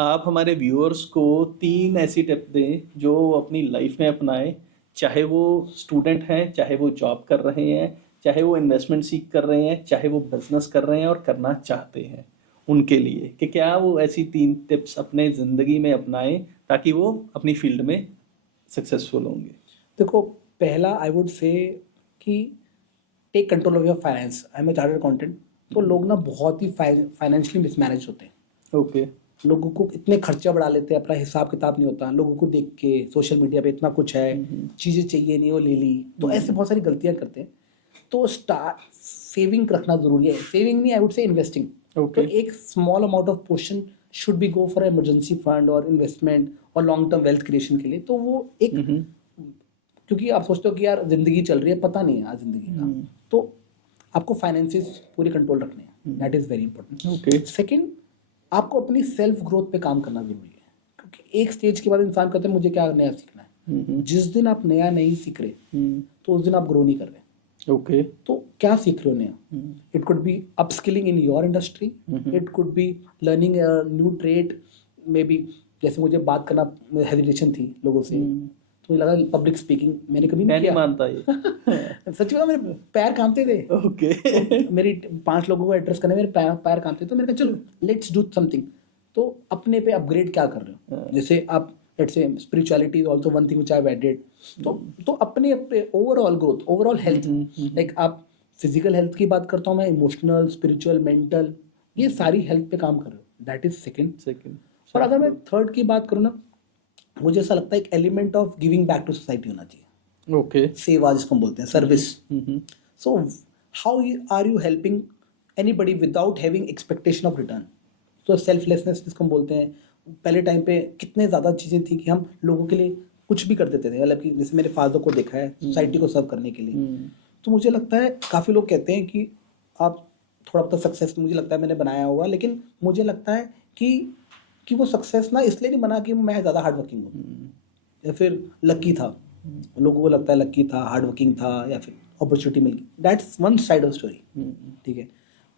आप हमारे व्यूअर्स को 3 ऐसी टिप दें जो वो अपनी लाइफ में अपनाएं, चाहे वो स्टूडेंट हैं, चाहे वो जॉब कर रहे हैं, चाहे वो इन्वेस्टमेंट सीख कर रहे हैं, चाहे वो बिजनेस कर रहे हैं और करना चाहते हैं, उनके लिए कि क्या वो ऐसी 3 टिप्स अपने ज़िंदगी में अपनाएं ताकि वो अपनी फील्ड में सक्सेसफुल होंगे। देखो, पहला आई वुड से कि take control of your finance. I am a chartered accountant. तो लोग ना बहुत ही फाइनेंशियली मिसमैनेज होते हैं। ओके। लोगों को इतने खर्चा बढ़ा लेते हैं, अपना हिसाब किताब नहीं होता, लोगों को देख के सोशल मीडिया पे इतना कुछ है, चीज़ें चाहिए नहीं वो ले ली, तो ऐसे बहुत सारी गलतियां करते हैं। तो स्टार्ट सेविंग रखना जरूरी है। सेविंग नहीं, आई वुड से इन्वेस्टिंग। Okay. तो एक small amount of portion should be go for emergency fund और इन्वेस्टमेंट और लॉन्ग टर्म वेल्थ क्रिएशन के लिए। तो वो एक, क्योंकि आप सोचते हो कि यार जिंदगी चल रही है, पता नहीं है आज जिंदगी का, तो आपको फाइनेंसेस पूरी कंट्रोल रखने हैं। That is very important. Okay. Second, आपको अपनी सेल्फ ग्रोथ पे काम करना जरूरी है, क्योंकि एक स्टेज के बाद इंसान कहते हैं मुझे क्या नया सीखना है। जिस दिन आप नया नहीं सीख रहे तो उस दिन आप ग्रो नहीं कर रहे। ओके। तो क्या सीख रहे हो नया? It could be upskilling in your industry, it could be learning a new trade, may be जैसे मुझे बात करना हेजिटेशन थी लोगों से, तो मुझे लगा पब्लिक स्पीकिंग मैंने कभी नहीं किया। मानता ये सच में मेरे पैर कांपते थे। ओके। तो मेरी 5 लोगों को एड्रेस करने मेरे पैर कांपते, तो मैंने कहा चलो लेट्स डू समथिंग। तो अपने पे अपग्रेड क्या कर रहे हो? जैसे आप let's say spirituality is also one thing which I have added. तो अपने overall growth, overall health, like आप फिजिकल हेल्थ की बात करता हूँ मैं, इमोशनल, स्पिरिचुअल, मेंटल, ये सारी हेल्थ पे काम कर रहे हो। That is second. और अगर मैं थर्ड की बात करूँ ना, मुझे ऐसा लगता है एक element of giving back to society होना चाहिए। ओके। सेवा जिसको हम बोलते हैं, service. So how are you helping anybody without having expectation of return? तो सेल्फलेसनेस जिसको हम बोलते हैं। पहले टाइम पे कितने ज़्यादा चीज़ें थी कि हम लोगों के लिए कुछ भी कर देते थे, मतलब कि जैसे मेरे फादर को देखा है सोसाइटी को सर्व करने के लिए। तो मुझे लगता है काफ़ी लोग कहते हैं कि आप थोड़ा बहुत सक्सेस, मुझे लगता है मैंने बनाया होगा, लेकिन मुझे लगता है कि वो सक्सेस ना इसलिए नहीं बना कि मैं ज़्यादा हार्ड वर्किंग हूँ या फिर लकी था। लोगों को लगता है लकी था, हार्ड वर्किंग था, या फिर अपॉर्चुनिटी मिल गई। That's one side of story. ठीक है,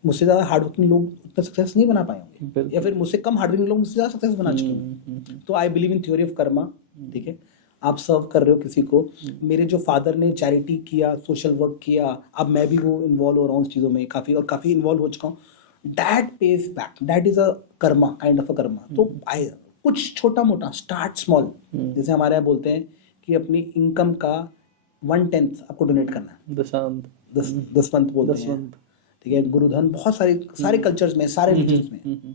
मुझसे ज़्यादा हार्ड वर्किंग लोग उतना सक्सेस नहीं बना पाए होंगे, या फिर मुझसे कम हार्ड वर्किंग लोग मुझसे ज़्यादा सक्सेस बना चुके होंगे। तो I believe in theory of Karma. ठीक है, आप सर्व कर रहे हो किसी को। मेरे जो फादर ने चैरिटी किया, सोशल वर्क किया, अब मैं भी वो इन्वॉल्व हो रहा हूँ उस चीज़ों में काफ़ी इन्वॉल्व हो चुका हूँ। That page back, that is a Karma, kind of a Karma. तो कुछ छोटा मोटा, स्टार्ट स्मॉल। जैसे हमारे यहाँ बोलते हैं कि अपनी इनकम का 1/10 आपको डोनेट करना है, दसवंत बोलते हैं। ठीक है, गुरुधन, बहुत सारे कल्चर्स में, सारे रिलीजन्स में,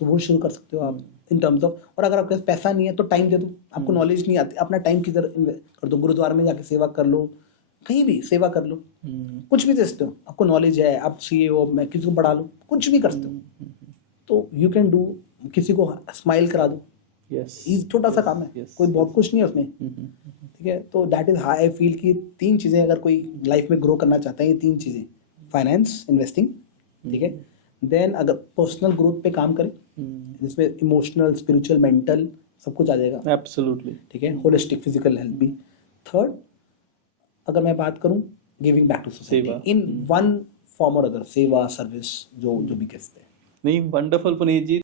तो वो शुरू कर सकते हो आप इन टर्म्स ऑफ। और अगर आपके पास पैसा नहीं है तो टाइम दे दो। आपको नॉलेज नहीं आती, अपना टाइम किधर कर दो, गुरुद्वारा में जाके सेवा कर लो, कहीं भी सेवा कर लो, कुछ भी दे सकते हो। आपको नॉलेज है, आप सीए हो, मैं किसी को बढ़ा लो, कुछ भी कर सकते हो। तो यू कैन डू, किसी को स्माइल करा दो। छोटा सा काम है, कोई बहुत कुछ नहीं है उसमें। ठीक है, तो that is how I feel कि 3 चीज़ें अगर कोई लाइफ में ग्रो करना चाहता है, ये 3 चीज़ें, फाइनेंस, इन्वेस्टिंग, ठीक है, देन अगर पर्सनल ग्रोथ पे काम करें जिसमें इमोशनल, स्पिरिचुअल, मेंटल सब कुछ आ जाएगा। एब्सोल्युटली। ठीक है, होलिस्टिक, फिजिकल हेल्थ भी। थर्ड, अगर मैं बात करूं, giving back to society in one form और अदर, सेवा, सर्विस, जो भी कहते हैं। नहीं, वंडरफुल पुनीत जी।